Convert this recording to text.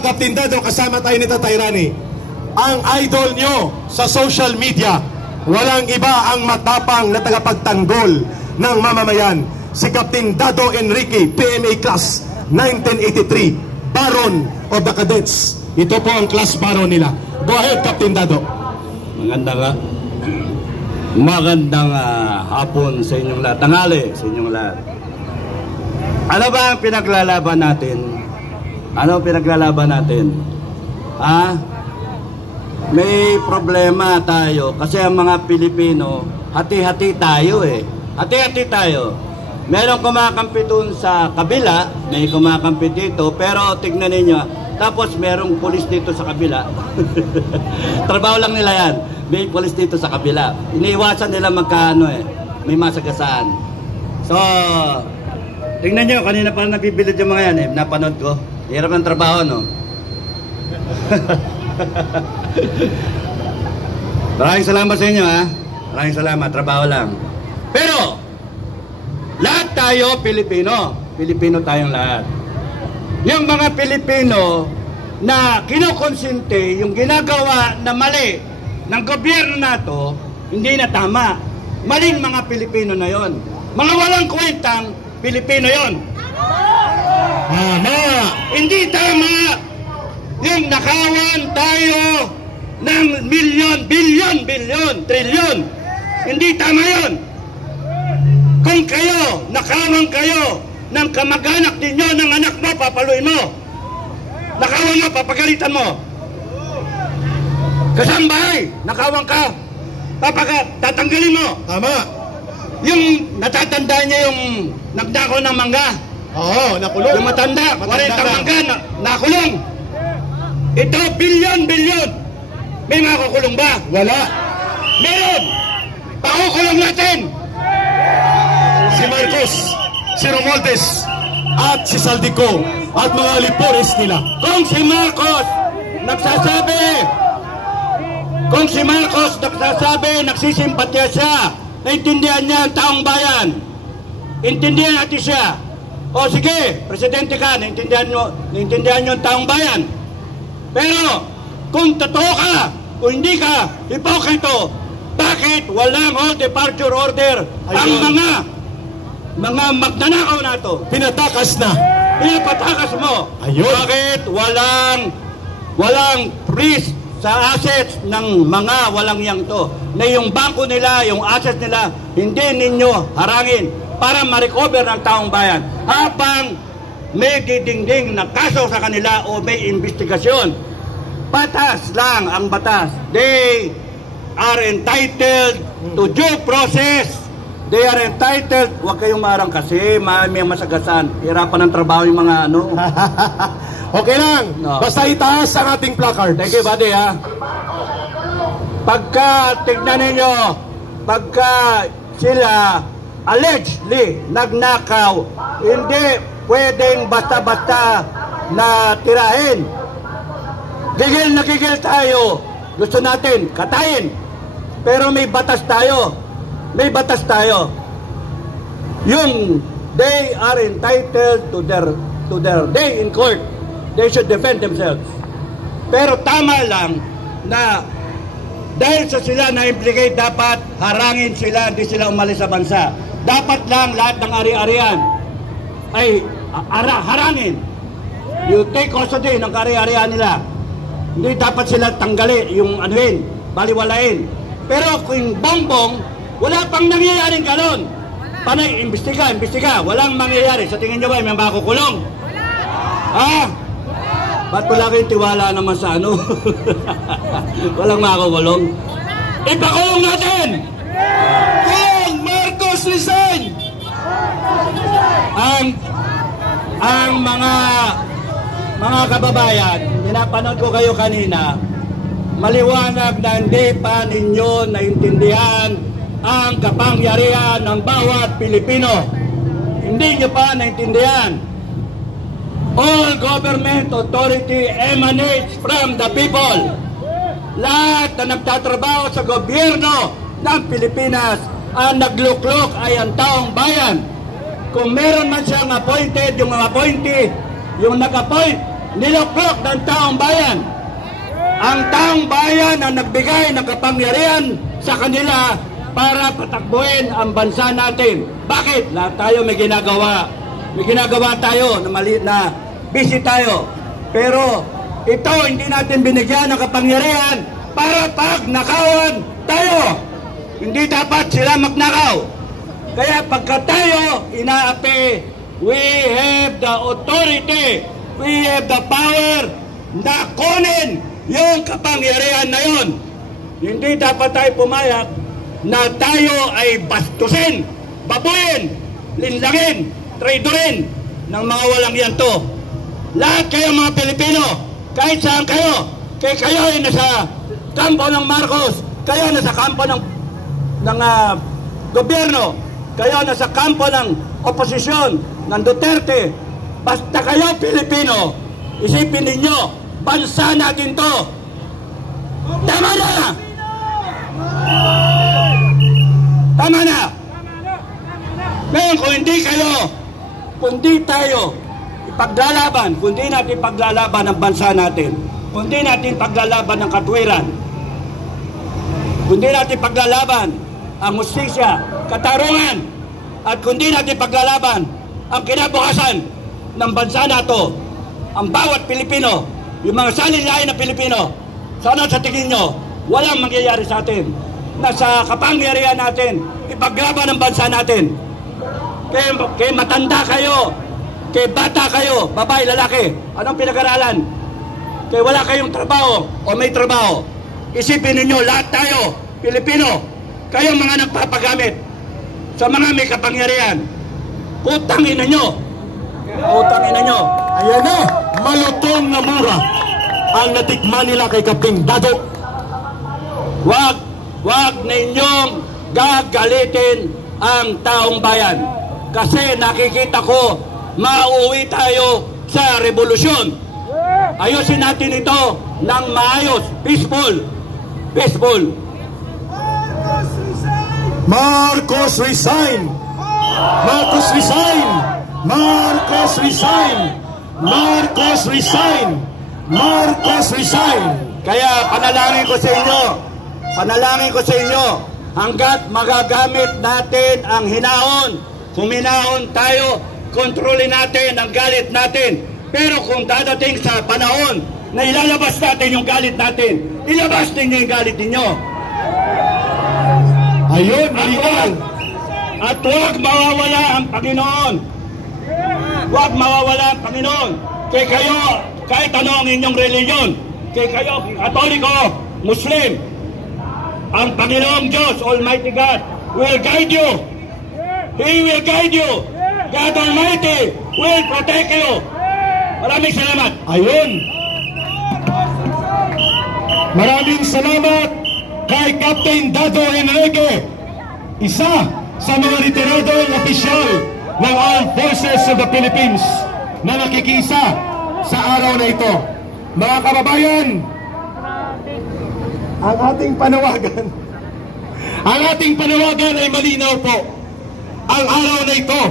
Captain Dado, kasama tayo ni Tatay Rani. Ang idol nyo sa social media, walang iba ang matapang na tagapagtanggol ng mamamayan. Si Captain Dado Enrique, PMA Class 1983, Baron of the Cadets. Ito po ang class baron nila. Go ahead, Captain Dado. Magandang hapon sa inyong lahat. Tanghali sa inyong lahat. Ano ba ang pinaglalaban natin? Ano ang pinaglalaban natin? May problema tayo kasi ang mga Pilipino, hati-hati tayo eh. Hati-hati tayo. Merong kumakampi dun sa kabila, may kumakampi dito, pero tignan ninyo, tapos merong pulis dito sa kabila. Trabaho lang nila yan. May pulis dito sa kabila. Iniiwasan nila magkaano eh. May masagasaan. So, tingnan nyo, kanina pa nabibilid yung mga yan eh. Napanood ko. Hirap ng trabaho, no? Maraming salamat sa inyo, ha? Maraming salamat. Trabaho lang. Pero, lahat tayo Pilipino. Pilipino tayong lahat. Yung mga Pilipino na kinukonsente yung ginagawa na mali ng gobyerno nato, hindi na tama. Maling mga Pilipino na yon. Mga walang kwentang Pilipino yon. Hindi tama yung nakawan tayo ng milyon, bilyon, trilyon. Hindi tama yon. Kung kayo, nakawan kayo ng kamag-anak ninyo, ng anak mo, papaluin mo. Nakawan mo, papagalitan mo. Kasambahay, nakawan ka, tatanggalin mo. Tama. Yung natatandaan niya yung nagdako ng mangga. Oo, nakulong. Yung matanda 40 mangga, nakulong. Ito, bilyon. May makukulong ba? Wala. Meron. Pakukulong natin. Si Marcos, si Romualdez, at si Saldico, at mga alipores nila. Kung si Marcos nagsasabi, nagsisimpatya siya, naintindihan niya ang taong bayan, intindihan natin siya. O sige, presidente ka, naintindihan niyo ang taong bayan. Pero, kung totoo ka, kung hindi ka, hipokrito, bakit walang all departure order ang mga magnanakaw na ito? Pinatakas na. Pinapatakas mo. Ayun. Bakit walang freeze sa assets ng mga walang yang to? Na yung bangko nila, yung assets nila, hindi ninyo harangin para ma-recover ng taong bayan. Habang may didingding na kaso sa kanila o may investigasyon. Batas lang ang batas. They are entitled to due process. They are entitled. Huwag kayong marang kasi may masagasaan. Hirapan ng trabaho yung mga ano. Okay lang. No. Basta itaas ang ating placard. Thank you, buddy, ha. Pagka, tignan ninyo, pagka sila allegedly nagnakaw, hindi pwedeng basta-basta na tirahin. Gigil na gigil tayo. Gusto natin katayin. Pero may batas tayo. May batas tayo. Yung they are entitled to their day in court. They should defend themselves. Pero tama lang na dahil sa sila na-implicate, dapat harangin sila, hindi sila umalis sa bansa. Dapat lang lahat ng ari-arian ay harangin. You take custody ng ari-arian nila. Hindi dapat sila tanggalin yung anuhin, baliwalain. Pero kung bongbong, wala pang nangyayaring galon. Panay, imbestiga. Walang mangyayari. Sa tingin nyo ba, may makukulong? Wala. Ba't wala kayong tiwala naman sa ano? Walang makukulong? Ipakulong natin! Kung Marcos resign! Ang mga kababayan, pinapanood ko kayo kanina, maliwanag na hindi pa ninyo naintindihan ang kapangyarihan ng bawat Pilipino. Hindi nyo pa naintindihan. All government authority emanates from the people. Lahat na nagtatrabaho sa gobyerno ng Pilipinas, ang nagluklok ay ang taong bayan. Kung meron man siyang appointed, yung mga appointee, yung nag-appoint, niloklok ng taong bayan. Ang taong bayan ang nagbigay ng kapangyarihan sa kanila para patakbuhin ang bansa natin. Bakit? Lahat tayo may ginagawa. May ginagawa tayo na mali na busy tayo. Pero ito hindi natin binigyan ng kapangyarihan para pagnakawan tayo. Hindi dapat sila magnakaw. Kaya pagka tayo inaapi, we have the authority, we have the power na kunin yung kapangyarihan na yun. Hindi dapat tayo pumayag na tayo ay bastusin, babuyin, linlangin, traidorin ng mga walang yanto. Lahat kayo mga Pilipino, kahit saan kayo, kayo ay nasa kampo ng Marcos, kayo nasa kampo ng gobyerno, kayo nasa kampo ng oposisyon, ng Duterte, basta kayo Pilipino, isipin ninyo, bansa natin to. Tama na! Tama na! Ngayon, kung hindi kayo, kundi tayo ipaglalaban, kundi natin paglalaban ang bansa natin, kundi natin paglalaban ang katwiran, kundi natin paglalaban ang hustisya, katarungan, at kundi natin paglalaban ang kinabukasan ng bansa nato, ang bawat Pilipino, yung mga salin-lain na Pilipino, sana sa tingin nyo, walang mangyayari sa atin. Nasa kapangyarihan natin, ipaglaban ang bansa natin. Kaya matanda kayo, kaya bata kayo, babae, lalaki, anong pinag-aralan? Kaya wala kayong trabaho o may trabaho. Isipin ninyo, lahat tayo, Pilipino, kayo mga nagpapagamit sa mga may kapangyarihan. Utangin na nyo. Utangin na nyo. Ayan na, malutong na mura ang natikman nila kay Kaping Dado. Wag ninyong gagalitin ang taong bayan. Kasi nakikita ko, mauwi tayo sa revolusyon. Ayusin natin ito ng maayos, peaceful. Peaceful. Marcos resign! Marcos resign! Marcos resign! Marcos resign! Marcos resign! Kaya panalangin ko sa inyo, hanggat magagamit natin ang hinahon, huminahon tayo, kontrolin natin ang galit natin. Pero kung dadating sa panahon na ilalabas natin yung galit natin, ilabas ninyo yung galit ninyo. Ayun, malinaw. At huwag mawawala ang Panginoon. Huwag mawawala ang Panginoon. Kaya kayo, kahit ano ang inyong reliyon, kaya kayo, Katoliko, Muslim, ang Panginoong Diyos, Almighty God, will guide you. He will guide you. God Almighty will protect you. Maraming salamat. Ayun. Maraming salamat kay Captain Dado Enrique, isa sa mga retiradong opisyal ng Armed Forces of the Philippines na nakikisa sa araw na ito. Mga kababayan, ang ating panawagan ay malinaw po. Ang araw na ito